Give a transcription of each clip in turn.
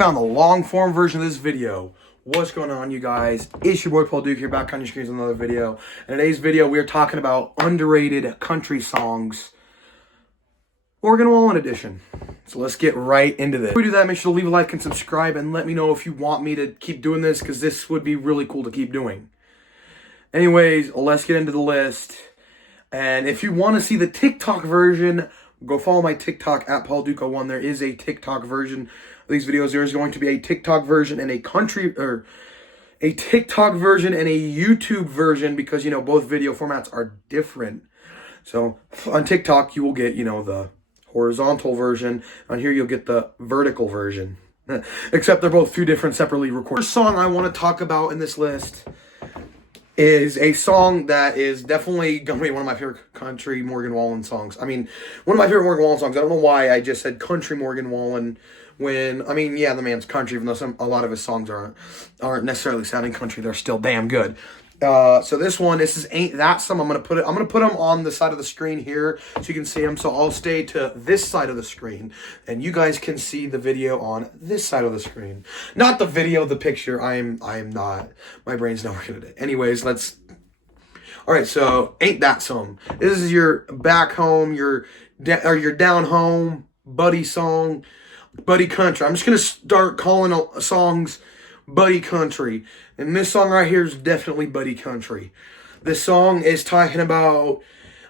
Found the long form version of this video. What's going on, you guys? It's your boy Paul Duke here, back on your screens with another video. In today's video, we are talking about underrated country songs, Morgan Wallen edition. So let's get right into this. Before we do that, make sure to leave a like and subscribe, and let me know if you want me to keep doing this, because this would be really cool to keep doing. Anyways, let's get into the list. And if you want to see the TikTok version, go follow my TikTok at Paul Duke 01. There is a TikTok version of these videos. There is going to be a TikTok version and a TikTok version and a YouTube version, because, you know, both video formats are different. So on TikTok, you will get, you know, the horizontal version. On here, you'll get the vertical version. Except they're both two different separately recorded. The first song I want to talk about in this list is a song that is definitely going to be one of my favorite country Morgan Wallen songs. I mean, one of my favorite Morgan Wallen songs. I don't know why I just said country Morgan Wallen when, I mean, yeah, the man's country, even though a lot of his songs aren't necessarily sounding country. They're still damn good. So this is Ain't That Some. I'm gonna put them on the side of the screen here so you can see them. So I'll stay to this side of the screen, and you guys can see the video on this side of the screen. Not the video, the picture. I am not. My brain's not working today. Anyways, let's. All right. So Ain't That Some. This is your back home, your down home buddy song, buddy country. I'm just gonna start calling songs buddy country, and this song right here is definitely buddy country. This song is talking about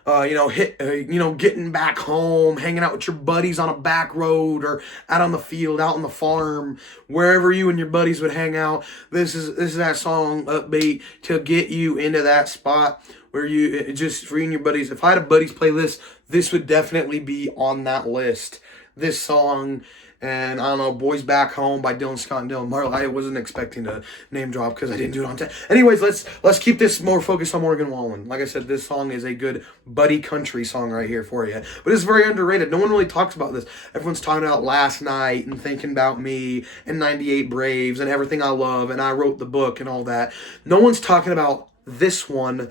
getting back home, hanging out with your buddies on a back road or out on the field, out on the farm, wherever you and your buddies would hang out. This is that song, upbeat, to get you into that spot where you just for you and your buddies. If I had a buddies playlist, this would definitely be on that list. This song. And I don't know, Boys Back Home by Dylan Scott and Dylan Marlowe. I wasn't expecting to name drop because I didn't do it on time. Anyways, let's keep this more focused on Morgan Wallen. Like I said, this song is a good buddy country song right here for you. But it's very underrated. No one really talks about this. Everyone's talking about Last Night and Thinking About Me and 98 Braves and Everything I Love and I Wrote the Book and all that. No one's talking about this one.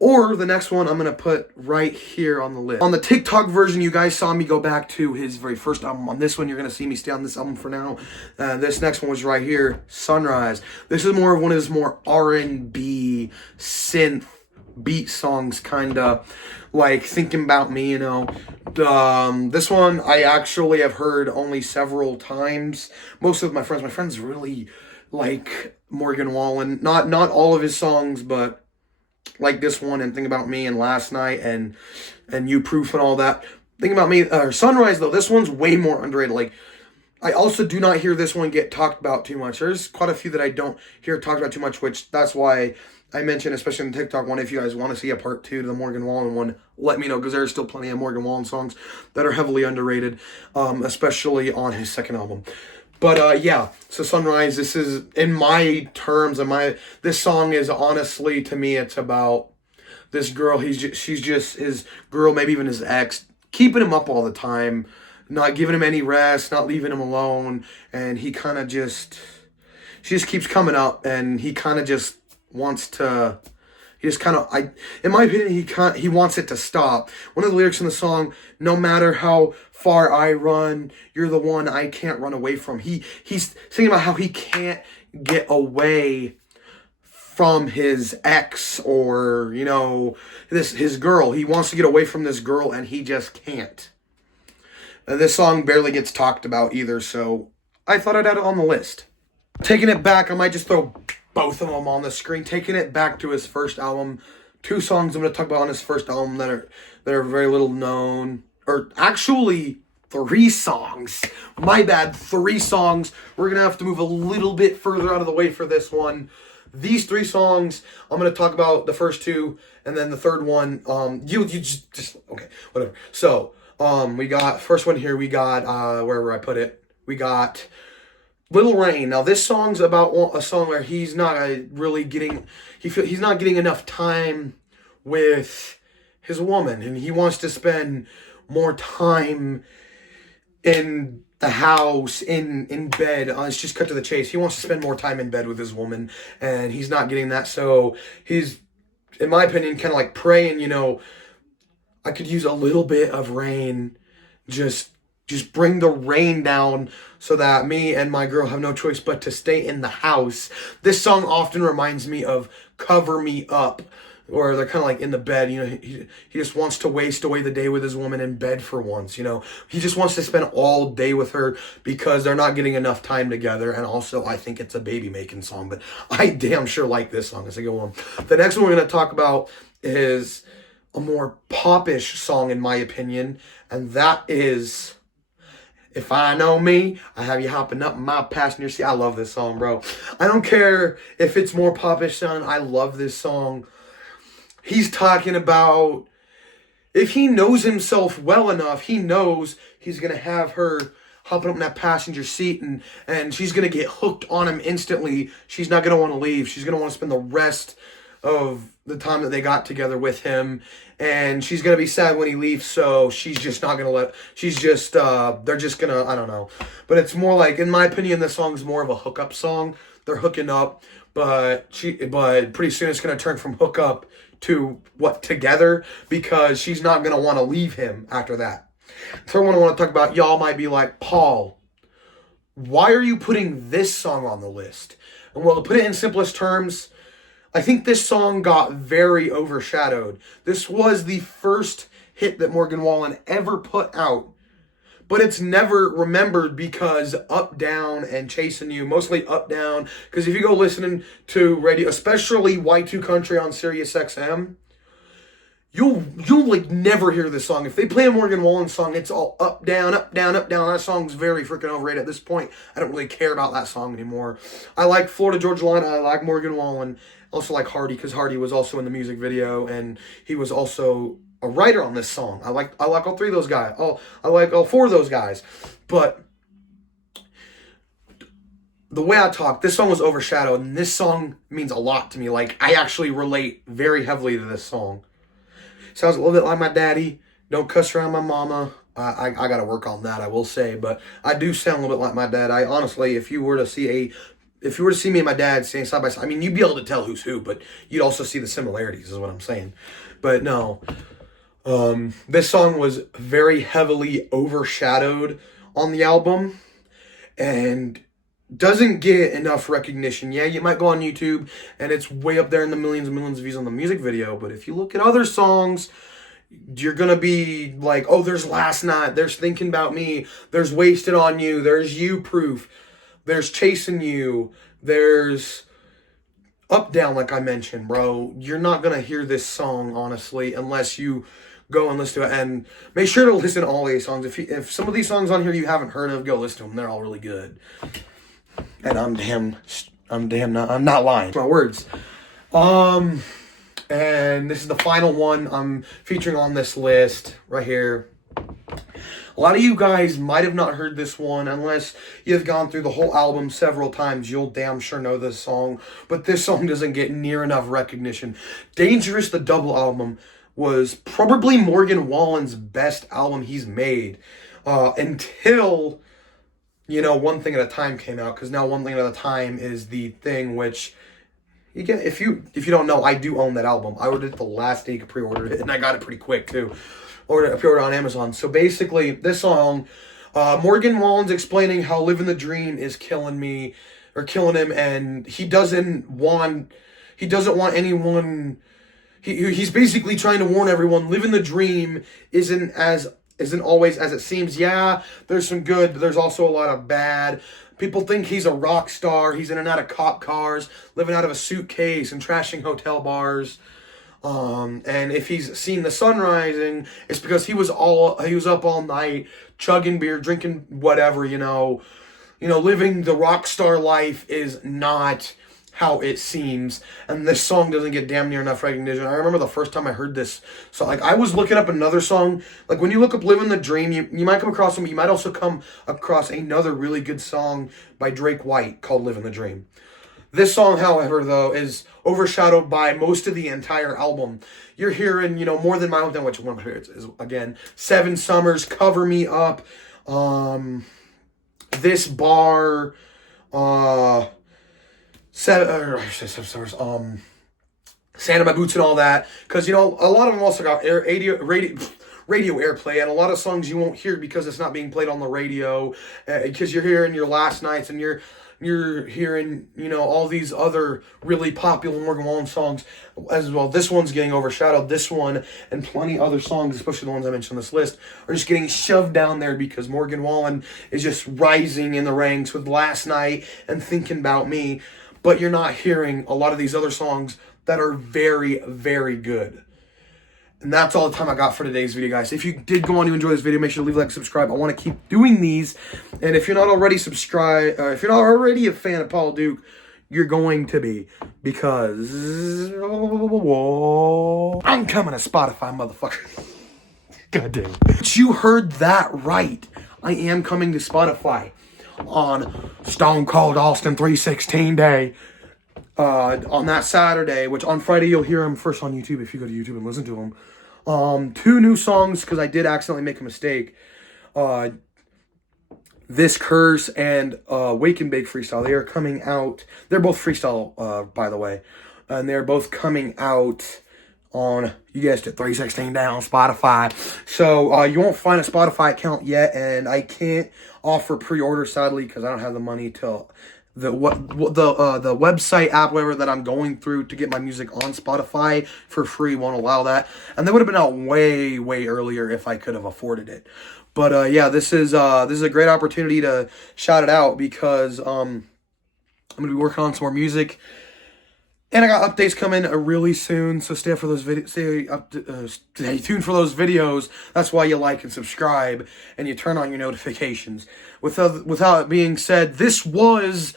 Or the next one I'm going to put right here on the list. On the TikTok version, you guys saw me go back to his very first album. On this one, you're going to see me stay on this album for now. This next one was right here, Sunrise. This is more of one of his more R&B synth beat songs, kind of like Thinking About Me, you know. This one I actually have heard only several times. Most of my friends really like Morgan Wallen. Not all of his songs, but like this one and Think About Me and Last Night and You Proof and all that. Think About Me, Sunrise though, this one's way more underrated. Like, I also do not hear this one get talked about too much. There's quite a few that I don't hear talked about too much, which that's why I mentioned, especially in the TikTok one, if you guys want to see a part 2 to the Morgan Wallen one, let me know, because there's still plenty of Morgan Wallen songs that are heavily underrated, especially on his second album. But yeah, so Sunrise, this is, in my terms, this song is honestly, to me, it's about this girl. She's just his girl, maybe even his ex, keeping him up all the time, not giving him any rest, not leaving him alone, and she just keeps coming up, and he kind of just wants to. In my opinion, he wants it to stop. One of the lyrics in the song, no matter how far I run, you're the one I can't run away from. He's thinking about how he can't get away from his ex or, you know, his girl. He wants to get away from this girl and he just can't. This song barely gets talked about either, so I thought I'd add it on the list. Taking it back, I might just throw both of them on the screen. Taking it back to his first album, 2 songs I'm going to talk about on his first album that are very little known, or actually 3 songs. My bad, 3 songs. We're going to have to move a little bit further out of the way for this one. These 3 songs, I'm going to talk about the first 2, and then the third one, you just okay, whatever. So, we got, first one here, we got, wherever I put it, we got Little Rain. Now this song's about a song where he's not really getting, he's not getting enough time with his woman, and he wants to spend more time in the house, in bed. Let's just cut to the chase. He wants to spend more time in bed with his woman, and he's not getting that. So he's, in my opinion, kind of like praying, you know, I could use a little bit of rain just just bring the rain down so that me and my girl have no choice but to stay in the house. This song often reminds me of Cover Me Up, or they're kind of like in the bed, he just wants to waste away the day with his woman in bed for once, he just wants to spend all day with her because they're not getting enough time together. And also, I think it's a baby making song, but I damn sure like this song as I go on. The next one we're going to talk about is a more popish song, in my opinion, and that is If I Know Me, I Have You Hopping Up in My Passenger Seat. I love this song, bro. I don't care if it's more popish, son. I love this song. He's talking about if he knows himself well enough, he knows he's going to have her hopping up in that passenger seat, and she's going to get hooked on him instantly. She's not going to want to leave. She's going to want to spend the rest of the time that they got together with him, and she's going to be sad when he leaves, so she's just not going to they're just going to, I don't know. But it's more like, in my opinion, this song's more of a hookup song. They're hooking up, but pretty soon it's going to turn from hookup to together, because she's not going to want to leave him after that. Third one I want to talk about, y'all might be like, Paul, why are you putting this song on the list? And well, to put it in simplest terms, I think this song got very overshadowed. This was the first hit that Morgan Wallen ever put out, but it's never remembered because Up, Down, and Chasing You, mostly Up, Down, because if you go listening to radio, especially Y2 Country on Sirius XM, you'll like never hear this song. If they play a Morgan Wallen song, it's all up, down, up, down, up, down. That song's very freaking overrated at this point. I don't really care about that song anymore. I like Florida Georgia Line. I like Morgan Wallen. I also like Hardy, because Hardy was also in the music video, and he was also a writer on this song. I like all three of those guys. I like all four of those guys. But the way I talk, this song was overshadowed, and this song means a lot to me. Like, I actually relate very heavily to this song. Sounds a little bit like my daddy. Don't cuss around my mama. I got to work on that, I will say. But I do sound a little bit like my dad. I honestly, if you were to see me and my dad standing side by side, I mean, you'd be able to tell who's who, but you'd also see the similarities, is what I'm saying. But no, this song was very heavily overshadowed on the album and doesn't get enough recognition. Yeah, you might go on YouTube and it's way up there in the millions and millions of views on the music video, but if you look at other songs, you're gonna be like, oh, there's Last Night, there's Thinking About Me, there's Wasted on You, there's You Proof, there's Chasing You, there's Up Down, like I mentioned, bro. You're not gonna hear this song, honestly, unless you go and listen to it. And make sure to listen to all these songs. If some of these songs on here you haven't heard of, go listen to them. They're all really good. And I'm not lying. My words. And this is the final one I'm featuring on this list right here. A lot of you guys might have not heard this one unless you've gone through the whole album several times. You'll damn sure know this song, but this song doesn't get near enough recognition. Dangerous, the double album, was probably Morgan Wallen's best album he's made until, One Thing at a Time came out, because now One Thing at a Time is the thing which you get. If you don't know, I do own that album. I ordered it the last day you could pre-order it, and I got it pretty quick too. Pre-order on Amazon. So basically, this song, Morgan Wallen's explaining how Livin The Dream is killing him, and he doesn't want anyone. He's basically trying to warn everyone, Livin The Dream isn't always as it seems. Yeah, there's some good, but there's also a lot of bad. People think he's a rock star. He's in and out of cop cars, living out of a suitcase and trashing hotel bars. And if he's seen the sun rising, it's because he was up all night, chugging beer, drinking whatever, living the rock star life is not how it seems, and this song doesn't get damn near enough recognition. I remember the first time I heard this song, I was looking up another song. Like, when you look up Livin The Dream, you might come across them, but you might also come across another really good song by Drake White called Livin The Dream. This song, however, though, is overshadowed by most of the entire album. You're hearing, More Than My Hometown, which one of my favorites is, again, 7 Summers, Cover Me Up, This Bar, Sand in My Boots and all that, because a lot of them also got radio airplay, and a lot of songs you won't hear because it's not being played on the radio, because you're hearing your Last Nights, and you're hearing, you know, all these other really popular Morgan Wallen songs as well. This one's getting overshadowed. This one and plenty other songs, especially the ones I mentioned on this list, are just getting shoved down there because Morgan Wallen is just rising in the ranks with Last Night and Thinking About Me. But you're not hearing a lot of these other songs that are very, very good. And that's all the time I got for today's video, guys. If you did go on to enjoy this video, make sure to leave a like, subscribe. I want to keep doing these. And if you're not already subscribed, if you're not already a fan of Paul Duke, you're going to be, because I'm coming to Spotify, motherfucker. God damn. But you heard that right. I am coming to Spotify on Stone Cold Austin 316 Day. On that Saturday, which on Friday you'll hear him first on YouTube if you go to YouTube and listen to him. 2 new songs, because I did accidentally make a mistake. This Curse and Wake and Bake Freestyle. They are coming out. They're both freestyle, by the way. And they're both coming out on, you guessed it, 316 Day on Spotify. So you won't find a Spotify account yet, and I can't offer pre-order, sadly, because I don't have the money to... The website app, whatever, that I'm going through to get my music on Spotify for free won't allow that. And they would have been out way, way earlier if I could have afforded it. But yeah, this is a great opportunity to shout it out, because I'm gonna be working on some more music, and I got updates coming really soon. So stay up for those videos. Stay tuned for those videos. That's why you like and subscribe, and you turn on your notifications. Without it being said, this was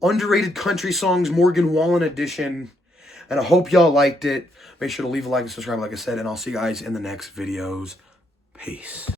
Underrated Country Songs Morgan Wallen edition, and I hope y'all liked it. Make sure to leave a like and subscribe, like I said, and I'll see you guys in the next videos. Peace.